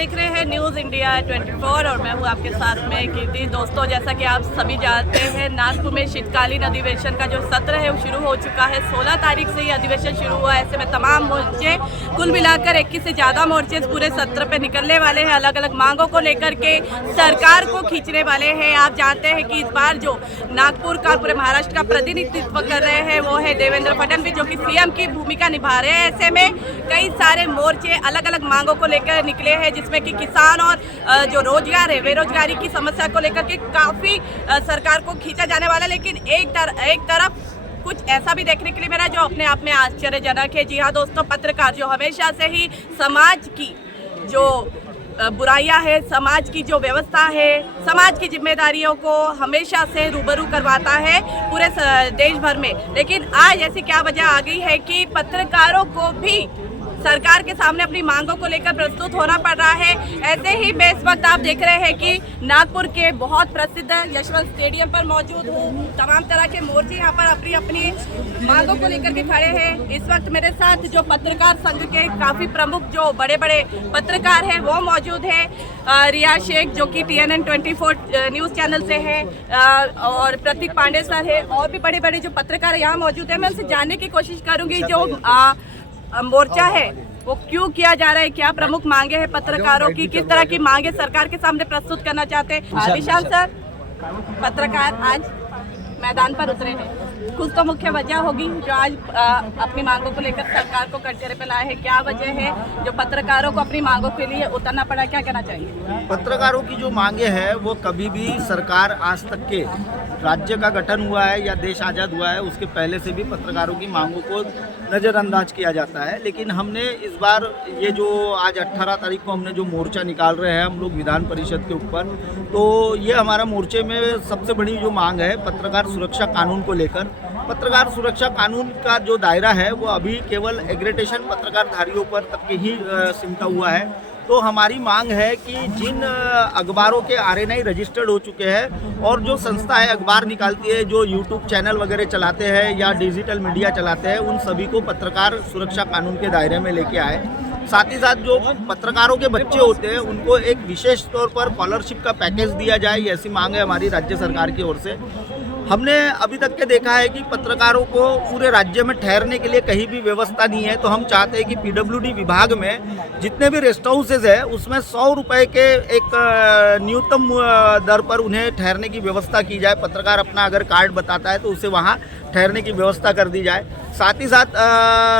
देख रहे हैं न्यूज़ इंडिया 24 और मैं हूं आपके साथ में कीर्ति। दोस्तों, जैसा कि आप सभी जानते हैं, नागपुर में शीतकालीन अधिवेशन का जो सत्र है वो शुरू हो चुका है। 16 तारीख से ये अधिवेशन शुरू हुआ है। ऐसे में तमाम मोर्चे, कुल मिलाकर 21 से ज़्यादा मोर्चे पूरे सत्र पे निकलने वाले हैं। अलग अलग मांगों को लेकर के सरकार को खींचने वाले हैं। आप जानते हैं कि इस बार जो नागपुर का पूरे महाराष्ट्र का प्रतिनिधित्व कर रहे हैं वो है देवेंद्र फडणवीस, जो कि सीएम की भूमिका निभा रहे हैं। ऐसे में कई सारे मोर्चे अलग अलग मांगों को लेकर निकले हैं, जिसमें कि किसान और जो रोजगार है, बेरोजगारी की समस्या को लेकर के काफ़ी सरकार को खींचा जाने वाला है। लेकिन एक तरफ कुछ ऐसा भी देखने के लिए मिला जो अपने आप में आश्चर्यजनक है। जी हाँ दोस्तों, पत्रकार जो हमेशा से ही समाज की जो बुराइयां है, समाज की जो व्यवस्था है, समाज की जिम्मेदारियों को हमेशा से रूबरू करवाता है पूरे देश भर में। लेकिन आज ऐसी क्या वजह आ गई है कि पत्रकारों को भी सरकार के सामने अपनी मांगों को लेकर प्रस्तुत होना पड़ रहा है। ऐसे ही मैं इस वक्त आप देख रहे हैं कि नागपुर के बहुत प्रसिद्ध यशवंत स्टेडियम पर मौजूद हूँ। तमाम तरह के मोर्चे यहाँ पर अपनी अपनी मांगों को लेकर के खड़े हैं। इस वक्त मेरे साथ जो पत्रकार संघ के काफ़ी प्रमुख जो बड़े बड़े पत्रकार हैं वो मौजूद है। रियाज शेख जो कि TNN 24 न्यूज़ चैनल से है, और प्रतीक पांडे सर है, और भी बड़े बड़े जो पत्रकार यहाँ मौजूद है। मैं उनसे जानने की कोशिश करूँगी जो मोर्चा है वो क्यों किया जा रहा है, क्या प्रमुख मांगे हैं पत्रकारों की, किस तरह की मांगे सरकार के सामने प्रस्तुत करना चाहते हैं। विशाल सर, पत्रकार आज मैदान पर उतरे हैं, कुछ तो मुख्य वजह होगी जो आज अपनी मांगों को लेकर सरकार को कटघरे पे लाए हैं। क्या वजह है जो पत्रकारों को अपनी मांगों के लिए उतरना पड़ा, क्या कहना चाहिए? पत्रकारों की जो मांगे हैं वो कभी भी सरकार आज तक के राज्य का गठन हुआ है या देश आज़ाद हुआ है उसके पहले से भी पत्रकारों की मांगों को नज़रअंदाज किया जाता है। लेकिन हमने इस बार ये जो आज 18 तारीख को हमने जो मोर्चा निकाल रहे हैं हम लोग विधान परिषद के ऊपर, तो ये हमारा मोर्चे में सबसे बड़ी जो मांग है पत्रकार सुरक्षा कानून को लेकर। पत्रकार सुरक्षा कानून का जो दायरा है वो अभी केवल एग्रेटेशन पत्रकारधारियों पर तक के ही सिमटा हुआ है। तो हमारी मांग है कि जिन अखबारों के RNI रजिस्टर्ड हो चुके हैं और जो संस्थाएं अखबार निकालती है, जो YouTube चैनल वगैरह चलाते हैं या डिजिटल मीडिया चलाते हैं, उन सभी को पत्रकार सुरक्षा कानून के दायरे में लेके आए। साथ ही साथ जो पत्रकारों के बच्चे होते हैं उनको एक विशेष तौर पर स्कॉलरशिप का पैकेज दिया जाए, ऐसी मांग है हमारी राज्य सरकार की ओर से। हमने अभी तक के देखा है कि पत्रकारों को पूरे राज्य में ठहरने के लिए कहीं भी व्यवस्था नहीं है, तो हम चाहते हैं कि PWD विभाग में जितने भी रेस्ट हाउसेज है उसमें 100 रुपये के एक न्यूनतम दर पर उन्हें ठहरने की व्यवस्था की जाए। पत्रकार अपना अगर कार्ड बताता है तो उसे वहाँ ठहरने की व्यवस्था कर दी जाए। साथ ही साथ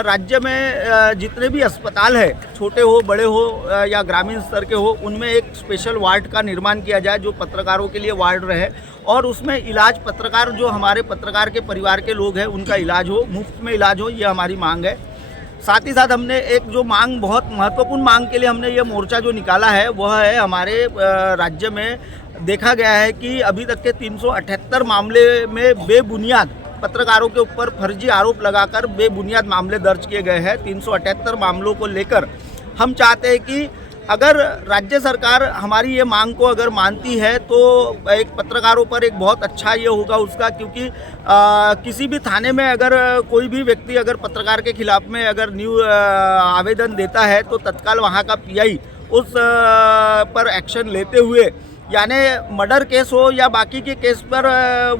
राज्य में जितने भी अस्पताल है, छोटे हो बड़े हो या ग्रामीण स्तर के हो, उनमें एक स्पेशल वार्ड का निर्माण किया जाए जो पत्रकारों के लिए वार्ड रहे, और उसमें इलाज पत्रकार जो हमारे पत्रकार के परिवार के लोग हैं उनका इलाज हो, मुफ्त में इलाज हो, ये हमारी मांग है। साथ ही साथ हमने एक जो मांग, बहुत महत्वपूर्ण मांग के लिए हमने ये मोर्चा जो निकाला है वह है, हमारे राज्य में देखा गया है कि अभी तक के 378 मामले में बेबुनियाद पत्रकारों के ऊपर फर्जी आरोप लगाकर बेबुनियाद मामले दर्ज किए गए हैं। 378 मामलों को लेकर हम चाहते हैं कि अगर राज्य सरकार हमारी ये मांग को अगर मानती है तो एक पत्रकारों पर एक बहुत अच्छा ये होगा उसका, क्योंकि किसी भी थाने में अगर कोई भी व्यक्ति अगर पत्रकार के खिलाफ में अगर आवेदन देता है तो तत्काल वहाँ का PI उस पर एक्शन लेते हुए, यानी मर्डर केस हो या बाकी के केस पर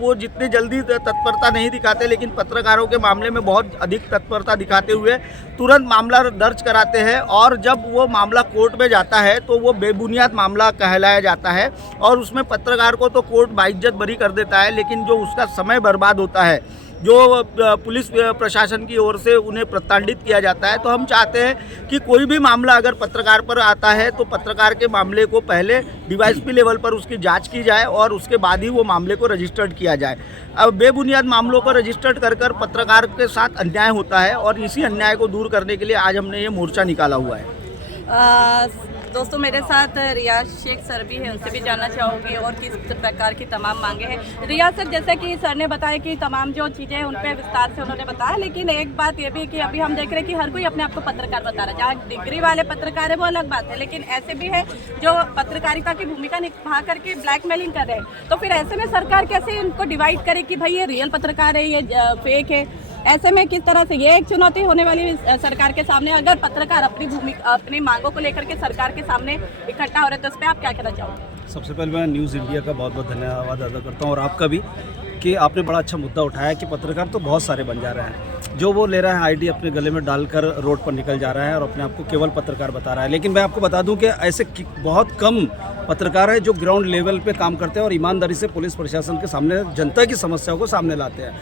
वो जितनी जल्दी तत्परता नहीं दिखाते, लेकिन पत्रकारों के मामले में बहुत अधिक तत्परता दिखाते हुए तुरंत मामला दर्ज कराते हैं, और जब वो मामला कोर्ट में जाता है तो वो बेबुनियाद मामला कहलाया जाता है और उसमें पत्रकार को तो कोर्ट बाइज्जत बरी कर देता है, लेकिन जो उसका समय बर्बाद होता है, जो पुलिस प्रशासन की ओर से उन्हें प्रताड़ित किया जाता है। तो हम चाहते हैं कि कोई भी मामला अगर पत्रकार पर आता है तो पत्रकार के मामले को पहले DYSP लेवल पर उसकी जांच की जाए और उसके बाद ही वो मामले को रजिस्टर्ड किया जाए। अब बेबुनियाद मामलों को रजिस्टर्ड कर पत्रकार के साथ अन्याय होता है, और इसी अन्याय को दूर करने के लिए आज हमने ये मोर्चा निकाला हुआ है। दोस्तों, मेरे साथ रियाज शेख सर भी हैं, उनसे भी जानना चाहूँगी और किस प्रकार की तमाम मांगे हैं। रियाज सर, जैसे कि सर ने बताया कि तमाम जो चीज़ें हैं उन पर विस्तार से उन्होंने बताया, लेकिन एक बात ये भी कि अभी हम देख रहे हैं कि हर कोई अपने आप को पत्रकार बता रहा है। जहाँ डिग्री वाले पत्रकार है वो अलग बात है, लेकिन ऐसे भी है जो पत्रकारिता की भूमिका निभा करके ब्लैकमेलिंग कर रहे हैं। तो फिर ऐसे में सरकार कैसे इनको डिवाइड करे कि भाई ये रियल पत्रकार है, ये फेक है? ऐसे में किस तरह से ये एक चुनौती होने वाली है सरकार के सामने, अगर पत्रकार अपनी भूमिका अपनी मांगों को लेकर के सरकार के सामने इकट्ठा हो रहे तो इस पर आप क्या कहना चाहोगे? सबसे पहले मैं न्यूज़ इंडिया का बहुत बहुत धन्यवाद अदा करता हूँ और आपका भी कि आपने बड़ा अच्छा मुद्दा उठाया कि पत्रकार तो बहुत सारे बन जा रहे हैं। जो वो ले रहा है आईडी अपने गले में डालकर रोड पर निकल जा रहा है और अपने आप को केवल पत्रकार बता रहा है। लेकिन मैं आपको बता दूं कि ऐसे बहुत कम पत्रकार हैं जो ग्राउंड लेवल पे काम करते हैं और ईमानदारी से पुलिस प्रशासन के सामने जनता की समस्याओं को सामने लाते हैं।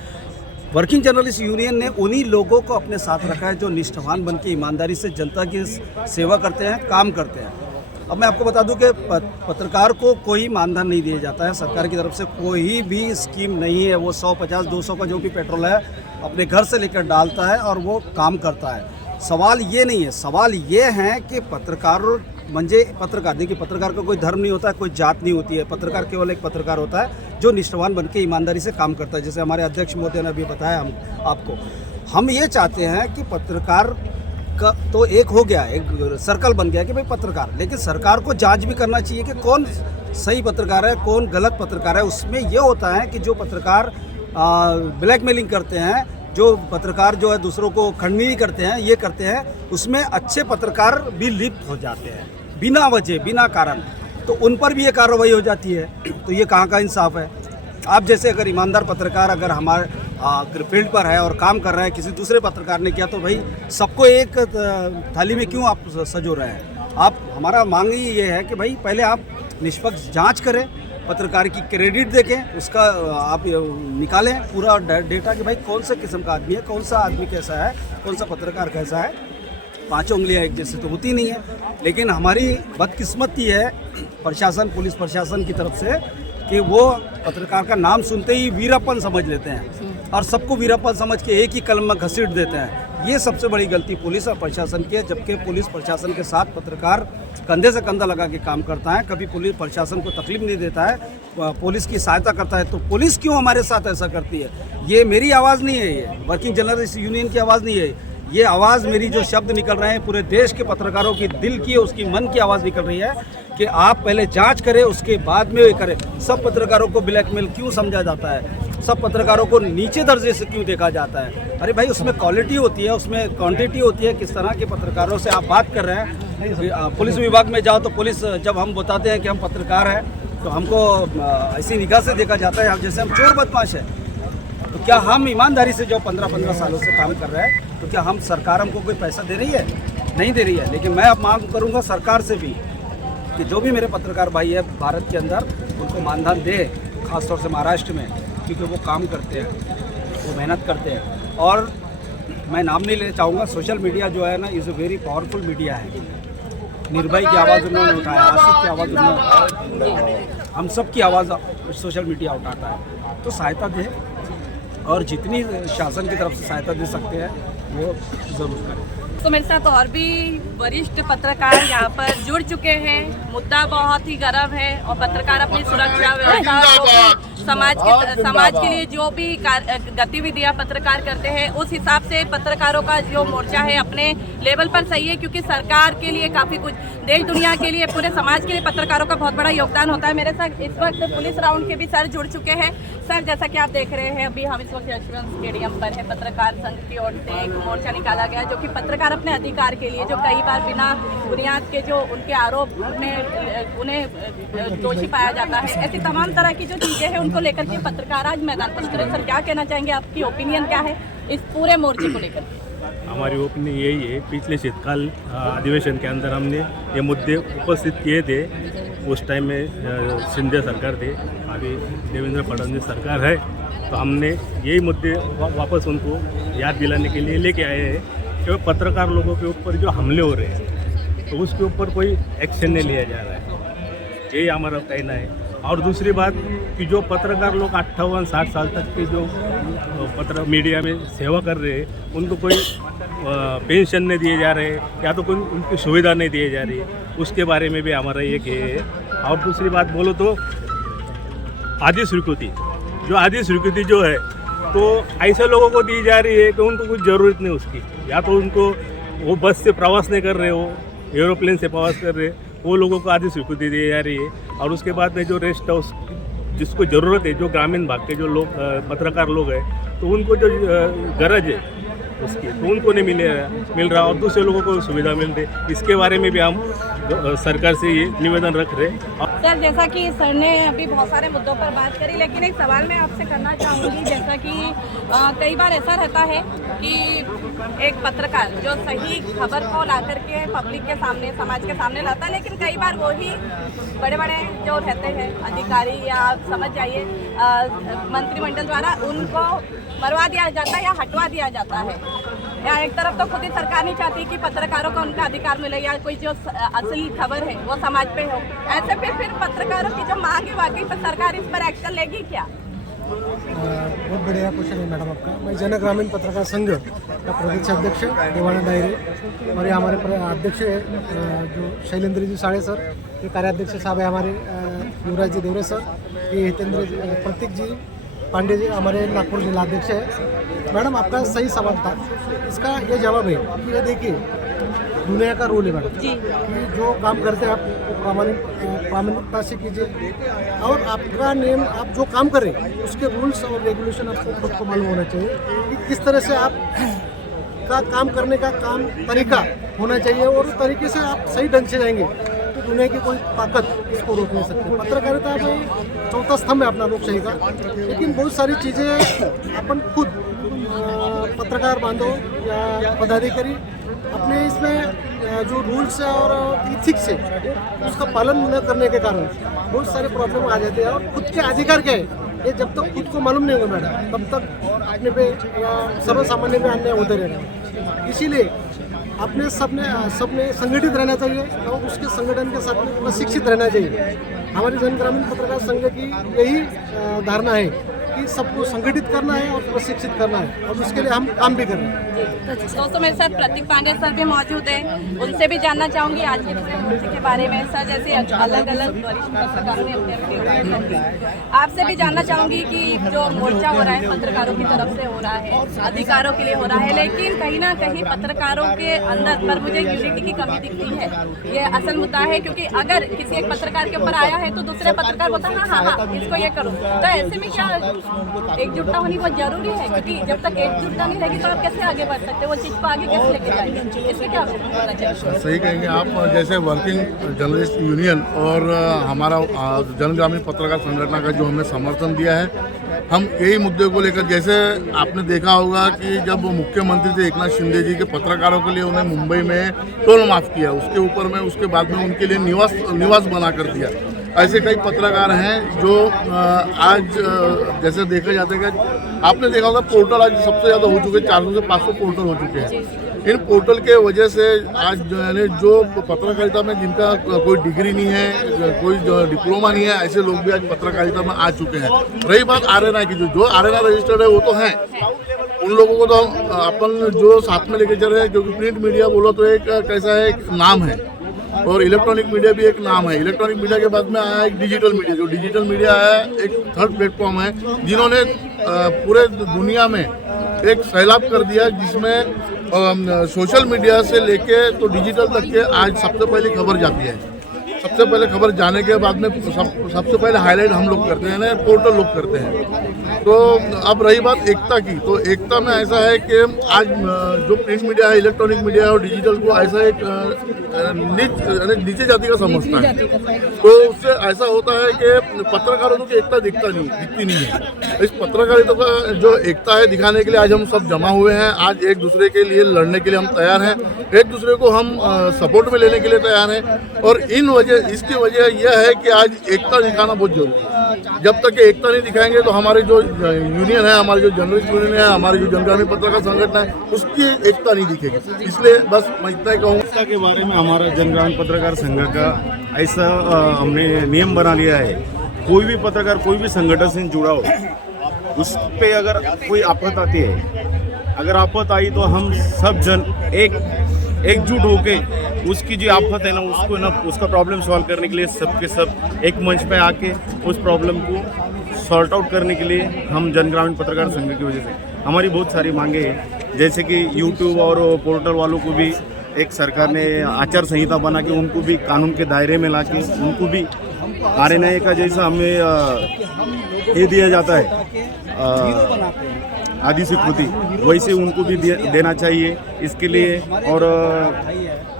वर्किंग जर्नलिस्ट यूनियन ने उन्हीं लोगों को अपने साथ रखा है जो निष्ठावान बन के ईमानदारी से जनता की सेवा करते हैं, काम करते हैं। अब मैं आपको बता दूं कि पत्रकार को कोई मानधन नहीं दिया जाता है सरकार की तरफ से, कोई भी स्कीम नहीं है। वो 150-200 का जो भी पेट्रोल है अपने घर से लेकर डालता है और वो काम करता है। सवाल ये नहीं है, सवाल ये है कि पत्रकार देखिए पत्रकार का कोई धर्म नहीं होता है, कोई जात नहीं होती है। पत्रकार केवल एक पत्रकार होता है जो निष्ठावान बन के ईमानदारी से काम करता है। जैसे हमारे अध्यक्ष महोदय ने अभी बताया हम ये चाहते हैं कि पत्रकार का तो एक हो गया, एक सर्कल बन गया कि भाई पत्रकार, लेकिन सरकार को जांच भी करना चाहिए कि कौन सही पत्रकार है, कौन गलत पत्रकार है। उसमें ये होता है कि जो पत्रकार ब्लैकमेलिंग करते हैं, जो पत्रकार जो है दूसरों को खंडनी करते हैं, ये करते हैं, उसमें अच्छे पत्रकार भी लिप्त हो जाते हैं बिना वजह, बिना कारण, तो उन पर भी ये कार्रवाई हो जाती है। तो ये कहाँ का इंसाफ है? आप जैसे अगर ईमानदार पत्रकार अगर हमारे फील्ड पर है और काम कर रहे हैं, किसी दूसरे पत्रकार ने किया, तो भाई सबको एक थाली में क्यों आप सजो रहे हैं? आप हमारा मांग ही ये है कि भाई पहले आप निष्पक्ष जांच करें, पत्रकार की क्रेडिट देखें, उसका आप निकालें पूरा डेटा कि भाई कौन सा किस्म का आदमी है, कौन सा आदमी कैसा है, कौन सा पत्रकार कैसा है। पांचों उंगलियां एक जैसे तो होती नहीं है। लेकिन हमारी बदकिस्मती है प्रशासन, पुलिस प्रशासन की तरफ से कि वो पत्रकार का नाम सुनते ही वीरप्पन समझ लेते हैं और सबको वीरप्पन समझ के एक ही कलम में घसीट देते हैं। ये सबसे बड़ी गलती पुलिस और प्रशासन की है, जबकि पुलिस प्रशासन के साथ पत्रकार कंधे से कंधा लगा के काम करता है, कभी पुलिस प्रशासन को तकलीफ नहीं देता है, पुलिस की सहायता करता है। तो पुलिस क्यों हमारे साथ ऐसा करती है? ये मेरी आवाज़ नहीं है, ये वर्किंग जर्नलिस्ट यूनियन की आवाज़ नहीं है, ये आवाज़ मेरी जो शब्द निकल रहे हैं पूरे देश के पत्रकारों की दिल की, उसकी मन की आवाज़ निकल रही है कि आप पहले जांच करें, उसके बाद में ये करें। सब पत्रकारों को ब्लैकमेल क्यों समझा जाता है? सब पत्रकारों को नीचे दर्जे से क्यों देखा जाता है? अरे भाई उसमें क्वालिटी होती है, उसमें क्वांटिटी होती है। किस तरह के पत्रकारों से आप बात कर रहे हैं? पुलिस विभाग में जाओ तो पुलिस जब हम बताते हैं कि हम पत्रकार हैं तो हमको ऐसी निगाह से देखा जाता है जैसे हम चोर बदमाश हैं। तो क्या हम ईमानदारी से जो 15-15 सालों से काम कर रहे हैं, तो क्या हम सरकार हमको कोई पैसा दे रही है? नहीं दे रही है। लेकिन मैं अब मांग करूंगा सरकार से भी कि जो भी मेरे पत्रकार भाई है भारत के अंदर, उनको मानधन दे, खासतौर से महाराष्ट्र में, क्योंकि वो काम करते हैं, वो मेहनत करते हैं। और मैं नाम नहीं लेना चाहूँगा, सोशल मीडिया जो है ना is a very powerful media है। निर्भय की आवाज़ उन्होंने उठाया, आसिफ की आवाज़ उन्होंने उठाई, हम सब की आवाज़ सोशल मीडिया उठाता है। तो सहायता दे और जितनी शासन की तरफ से सहायता दे सकते हैं वो ज़रूर करें। तो मेरे साथ और भी वरिष्ठ पत्रकार यहाँ पर जुड़ चुके हैं। मुद्दा बहुत ही गर्म है और पत्रकार अपनी सुरक्षा व्यवस्था, समाज के लिए जो भी गतिविधियाँ पत्रकार करते हैं, उस हिसाब से पत्रकारों का जो मोर्चा है अपने लेवल पर सही है, क्योंकि सरकार के लिए काफ़ी कुछ, देश दुनिया के लिए, पूरे समाज के लिए पत्रकारों का बहुत बड़ा योगदान होता है। मेरे साथ इस वक्त पुलिस राउंड के भी सर जुड़ चुके हैं। सर, जैसा कि आप देख रहे हैं, अभी हम इस वक्त यशवंत स्टेडियम पर है। पत्रकार संघ की ओर से एक मोर्चा निकाला गया जो कि पत्रकार अपने अधिकार के लिए, जो कई बार बिना बुनियाद के जो उनके आरोप में उन्हें दोषी पाया जाता है, ऐसी तमाम तरह की जो चीज़ें हैं उनको लेकर के पत्रकार आज मैदान पर उतरे। सर, क्या कहना चाहेंगे? आपकी ओपिनियन क्या है इस पूरे मोर्चे को लेकर? हमारी ओपिनियन यही है, पिछले शीतकाल अधिवेशन के अंदर हमने ये मुद्दे उपस्थित किए थे। उस टाइम में सिंधिया सरकार थे, अभी देवेंद्र फडणवीस सरकार है, तो हमने यही मुद्दे वापस उनको याद दिलाने के लिए लेके आए हैं कि पत्रकार लोगों के ऊपर जो हमले हो रहे हैं तो उसके ऊपर कोई एक्शन नहीं लिया जा रहा है, यही हमारा कहना है। और दूसरी बात कि जो पत्रकार लोग 58-60 साल तक के जो मीडिया में सेवा कर रहे हैं, उनको कोई पेंशन नहीं दिए जा रहे या तो कोई उनकी सुविधा नहीं दिए जा रही, उसके बारे में भी हमारा ये है। और दूसरी बात बोलो तो आधी स्वीकृति, जो आधी स्वीकृति जो है तो ऐसे लोगों को दी जा रही है कि उनको कुछ ज़रूरत नहीं उसकी, या तो उनको वो बस से प्रवास नहीं कर रहे हो, एरोप्लेन से प्रवास कर रहे, वो लोगों को आधी स्वीकृति दी जा रही है। और उसके बाद में जो रेस्ट हाउस जिसको ज़रूरत है, जो ग्रामीण भाग के जो लोग पत्रकार लोग हैं, तो उनको जो गरज है उसकी, तो उनको नहीं मिल रहा और दूसरे लोगों को सुविधा मिल रही। इसके बारे में भी हम सरकार से ये निवेदन रख रहे हैं। सर, जैसा कि सर ने अभी बहुत सारे मुद्दों पर बात करी, लेकिन एक सवाल मैं आपसे करना चाहूँगी। जैसा कि कई बार ऐसा रहता है कि एक पत्रकार जो सही खबर को ला करके पब्लिक के सामने, समाज के सामने लाता है, लेकिन कई बार वही बड़े बड़े जो रहते हैं अधिकारी या समझ जाइए मंत्रिमंडल द्वारा उनको मरवा दिया जाता है या हटवा दिया जाता है। या एक तरफ तो खुद ही सरकार नहीं चाहती कि पत्रकारों को उनका अधिकार मिले या कोई जो असली खबर है वो समाज पे हो। ऐसे पे फिर पत्रकारों की जो मांग है वाकई पर सरकार इस पर एक्शन लेगी क्या? बहुत बढ़िया क्वेश्चन है मैडम आपका। मैं जन ग्रामीण पत्रकार संघ का प्रदेश अध्यक्ष देवानंद दायरे, और ये हमारे अध्यक्ष जो शैलेंद्र जी साड़े सर, ये कार्याध्यक्ष साहब है हमारे युवराज जी देवरे सर, ये हितेंद्र प्रतीक जी पांडे जी हमारे नागपुर जिलाध्यक्ष है। मैडम, आपका सही सवाल था, इसका ये जवाब है कि ये देखिए दुनिया का रूल है मैडम जी, कि जो काम करते हैं आप प्रामाणिकता से कीजिए, और आपका नियम, आप जो काम करें उसके रूल्स और रेगुलेशन आपको खुद को मालूम होना चाहिए कि किस तरह से आप का काम करने का काम तरीका होना चाहिए, और उस तरीके से आप सही ढंग से जाएंगे तो दुनिया की कोई ताकत इसको रोक नहीं सकती। पत्रकारिता में चौथा स्तंभ है अपना लोकशाही का, लेकिन बहुत सारी चीज़ें अपन खुद पत्रकार बांधो या पदाधिकारी अपने इसमें जो रूल्स है और इथिक्स है उसका पालन न करने के कारण बहुत सारे प्रॉब्लम आ जाते हैं। और खुद के अधिकार क्या है ये जब तक खुद को मालूम नहीं होगा मैडम, तब तक अपने पे या सर्वसामान्य पे अन्याय होते रहेगा। इसीलिए अपने सबने संगठित रहना चाहिए और उसके संगठन के साथ में प्रशिक्षित रहना चाहिए। हमारी जन ग्रामीण पत्रकार संघ की यही धारणा है कि सबको संगठित करना है और प्रशिक्षित करना है, और उसके लिए हम काम भी कर रहे हैं। दोस्तों, मेरे साथ प्रतीक पांडे सर भी मौजूद हैं, उनसे भी जानना चाहूँगी आज के मोर्चे के बारे में। सर, जैसे अलग अलग वरिष्ठ पत्रकारों ने अपने अपने ओपिनियन दी, आपसे भी जानना चाहूँगी कि जो मोर्चा हो रहा है पत्रकारों की तरफ से हो रहा है, अधिकारों के लिए हो रहा है, लेकिन कहीं ना कहीं पत्रकारों के अंदर पर मुझे यूनिटी की कमी दिखती है। ये असल मुद्दा है, क्योंकि अगर किसी एक पत्रकार के ऊपर आया है तो दूसरे पत्रकार बोलता है हाँ हाँ इसको ये करो। तो ऐसे में क्या एकजुटता होनी बहुत जरूरी है, क्योंकि जब तक एकजुटता नहीं रहेगी तो आप कैसे आगे बढ़ सकते, वो चीज़ को आगे कैसे लेके जाएंगे, इसमें क्या होना चाहिए? सही कहेंगे आप। जैसे वर्किंग जर्नलिस्ट यूनियन और हमारा जन ग्रामीण पत्रकार संगठन का जो हमने समर्थन दिया है, हम यही मुद्दे को लेकर, जैसे आपने देखा होगा कि जब मुख्यमंत्री थे एकनाथ शिंदे जी के पत्रकारों के लिए उन्हें मुंबई में टोल माफ़ किया, उसके ऊपर में उसके बाद में उनके लिए निवास बना कर दिया। ऐसे कई पत्रकार हैं जो आज जैसे देखा जाता है कि आपने देखा होगा पोर्टल आज सबसे ज़्यादा हो चुके हैं, 400 से 500 पोर्टल हो चुके हैं। इन पोर्टल के वजह से आज जो पत्रकारिता में जिनका कोई डिग्री नहीं है, कोई डिप्लोमा नहीं है, ऐसे लोग भी आज पत्रकारिता में आ चुके हैं। रही बात आरएनआई की, जो आरएनआई रजिस्टर्ड है वो तो हैं, उन लोगों को तो अपन जो साथ में लेके चल रहे हैं, क्योंकि प्रिंट मीडिया बोलो तो एक कैसा है, एक नाम है, और इलेक्ट्रॉनिक मीडिया भी एक नाम है। इलेक्ट्रॉनिक मीडिया के बाद में आया एक डिजिटल मीडिया, जो डिजिटल मीडिया है एक थर्ड प्लेटफॉर्म है, जिन्होंने पूरे दुनिया में एक सैलाब कर दिया, जिसमें सोशल मीडिया से लेके तो डिजिटल तक के आज सबसे पहली खबर जाती है। सबसे पहले खबर जाने के बाद में सबसे पहले हाईलाइट हम लोग करते हैं ना, पोर्टल लोग करते हैं। तो अब रही बात एकता की, तो एकता में ऐसा है कि आज जो प्रिंट मीडिया है, इलेक्ट्रॉनिक मीडिया है और डिजिटल को ऐसा एक नीचे जाति का समझता है, तो उससे ऐसा होता है कि पत्रकारों की एकता दिखती नहीं है। इस पत्रकारिता का जो एकता है दिखाने के लिए आज हम सब जमा हुए हैं। आज एक दूसरे के लिए लड़ने के लिए हम तैयार हैं, एक दूसरे को हम सपोर्ट में लेने के लिए तैयार हैं, और इसकी वजह यह है कि आज एकता दिखाना बहुत जरूरी है। जब तक एकता नहीं दिखाएंगे तो हमारे जो यूनियन है, हमारे जो जर्नलिस्ट यूनियन है, हमारे जो जन ग्रामीण पत्रकार संगठन है, उसकी एकता नहीं दिखेगी। इसलिए बस मैं इतना ही कहूँगा। एकता के बारे में हमारा जन ग्रामीण पत्रकार संघ का ऐसा हमने नियम बना लिया है, कोई भी पत्रकार कोई भी संगठन से जुड़ा हो, उस पे अगर कोई आफत आती है, अगर आफत आई तो हम सब जन एकजुट होके उसकी जो आफत है ना, उसको ना उसका प्रॉब्लम सॉल्व करने के लिए सबके सब एक मंच पे आके उस प्रॉब्लम को सॉर्ट आउट करने के लिए हम जन ग्रामीण पत्रकार संघ की वजह से हमारी बहुत सारी मांगे हैं, जैसे कि यूट्यूब और पोर्टल वालों को भी एक सरकार ने आचार संहिता बना के उनको भी कानून के दायरे में ला के उनको भी RNI का जैसा हमें ये दिया जाता है आदि स्वीकृति, वैसे उनको भी देना चाहिए इसके लिए। और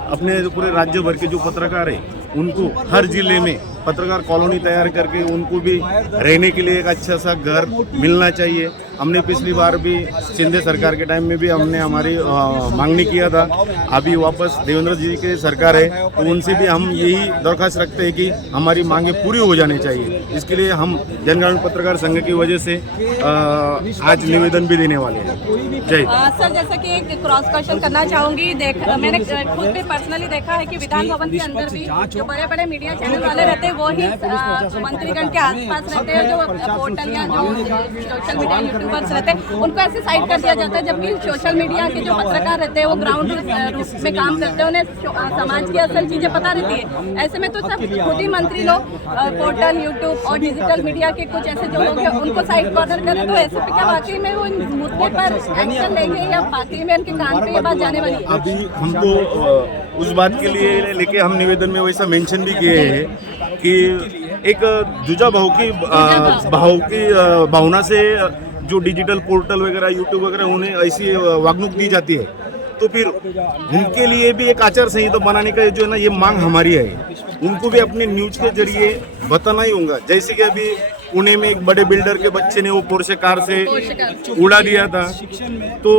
अपने पूरे राज्य भर के जो पत्रकार हैं उनको हर जिले में पत्रकार कॉलोनी तैयार करके उनको भी रहने के लिए एक अच्छा सा घर मिलना चाहिए। हमने पिछली बार भी शिंदे सरकार के टाइम में भी हमने हमारी मांगनी किया था। अभी वापस देवेंद्र जी के सरकार है तो उनसे भी हम यही दरख्वास्त रखते हैं कि हमारी मांगे पूरी हो जानी चाहिए। इसके लिए हम जनग्रामीण पत्रकार संघ की वजह से आज निवेदन भी देने वाले हैं। जय सर, जैसा कि एक क्रॉस क्वेश्चन करना चाहूँगी, मैंने खुद भी पर्सनली देखा है कि विधान भवन के अंदर भी जो बड़े बड़े मीडिया चैनल वाले रहते हैं वो ही मंत्रीगण के आसपास रहते हैं, जो पोर्टल या जो सोशल मीडिया यूट्यूबर्स रहते हैं उनको ऐसे साइड कर दिया जाता है, जबकि सोशल मीडिया के जो पत्रकार रहते हैं वो ग्राउंड रूप में काम करते हैं, उन्हें समाज की असल चीज़ें पता रहती है। ऐसे में तो सब खुद ही मंत्री लोग पोर्टल, यूट्यूब और डिजिटल मीडिया के कुछ ऐसे जो लोग हैं उनको साइड कॉर्नर करें, तो ऐसे क्या वाकई में वो इन मुद्दे पर एक्शन लेंगे या वाकई में उनके कान पे ये बात जाने वाली है? अभी हम तो उस बात के लिए लेके हम निवेदन में वैसा मेंशन भी किए हैं कि एक दूजा भाव की भावना से जो डिजिटल पोर्टल वगैरह यूट्यूब वगैरह उन्हें ऐसी वागणूक दी जाती है, तो फिर उनके लिए भी एक आचार संहिता बनाने का जो है ना ये मांग हमारी है। उनको भी अपने न्यूज के जरिए बताना ही होगा। जैसे कि अभी पुणे में एक बड़े बिल्डर के बच्चे ने वो पोर्शे कार से उड़ा दिया था, तो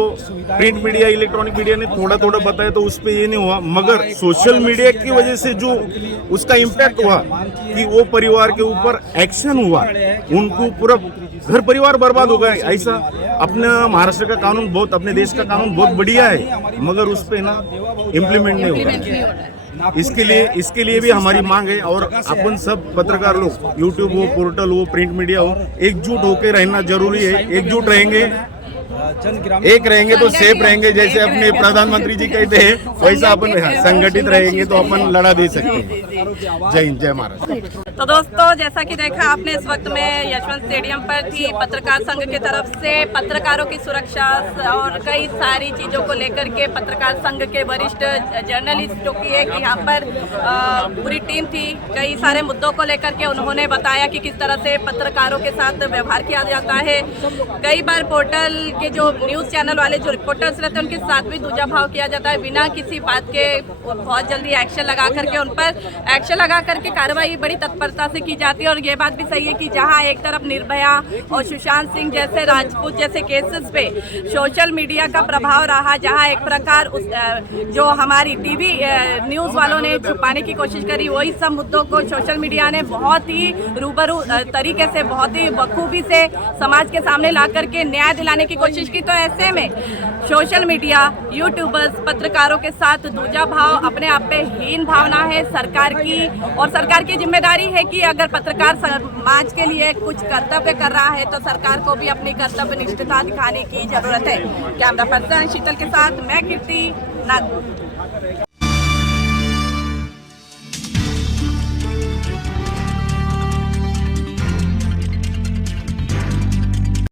प्रिंट मीडिया, इलेक्ट्रॉनिक मीडिया ने थोड़ा थोड़ा बताया तो उस पर ये नहीं हुआ, मगर सोशल मीडिया की वजह से जो उसका इम्पैक्ट हुआ कि वो परिवार के ऊपर एक्शन हुआ, उनको पूरा घर परिवार बर्बाद हो गया। ऐसा अपना महाराष्ट्र का कानून बहुत, अपने देश का कानून बहुत बढ़िया है, मगर उस पर ना इम्प्लीमेंट नहीं हो रहा। इसके लिए भी हमारी मांग है और अपन सब पत्रकार लोग, यूट्यूब हो, पोर्टल हो, प्रिंट मीडिया हो, एकजुट होकर रहना जरूरी है। एकजुट रहेंगे, एक रहेंगे तो सेफ रहेंगे। जैसे अपने प्रधानमंत्री जी कहते हैं वैसा अपन संगठित रहेंगे तो अपन लड़ा दे सकते हैं। जय हिंद, जय महाराष्ट्र। तो दोस्तों, जैसा कि देखा आपने, इस वक्त में यशवंत स्टेडियम पर थी पत्रकार संघ की तरफ से पत्रकारों की सुरक्षा और कई सारी चीज़ों को लेकर के पत्रकार संघ के वरिष्ठ जर्नलिस्ट जो कि एक यहाँ पर पूरी टीम थी, कई सारे मुद्दों को लेकर के उन्होंने बताया कि किस तरह से पत्रकारों के साथ व्यवहार किया जाता है। कई बार पोर्टल के जो न्यूज़ चैनल वाले जो रिपोर्टर्स रहते हैं उनके साथ भी दूजा भाव किया जाता है, बिना किसी बात के बहुत जल्दी एक्शन लगा करके उन पर एक्शन लगा करके कार्रवाई बड़ी तत्परता से की जाती है। और ये बात भी सही है कि जहां एक तरफ निर्भया और सुशांत सिंह जैसे, राजपूत जैसे केसेस पे सोशल मीडिया का प्रभाव रहा, जहां एक प्रकार जो हमारी टीवी न्यूज़ वालों ने छुपाने की कोशिश करी, वही सब मुद्दों को सोशल मीडिया ने बहुत ही रूबरू तरीके से, बहुत ही बखूबी से समाज के सामने ला करके न्याय दिलाने की कोशिश की। तो ऐसे में सोशल मीडिया, यूट्यूबर्स, पत्रकारों के साथ दूजा भाव अपने आप पे हीन भावना है सरकार की, और सरकार की जिम्मेदारी है कि अगर पत्रकार समाज के लिए कुछ कर्तव्य कर रहा है तो सरकार को भी अपनी कर्तव्य निष्ठता दिखाने की जरूरत है। कैमरा पर्सन शीतल के साथ मैं कीर्ति, नागपुर।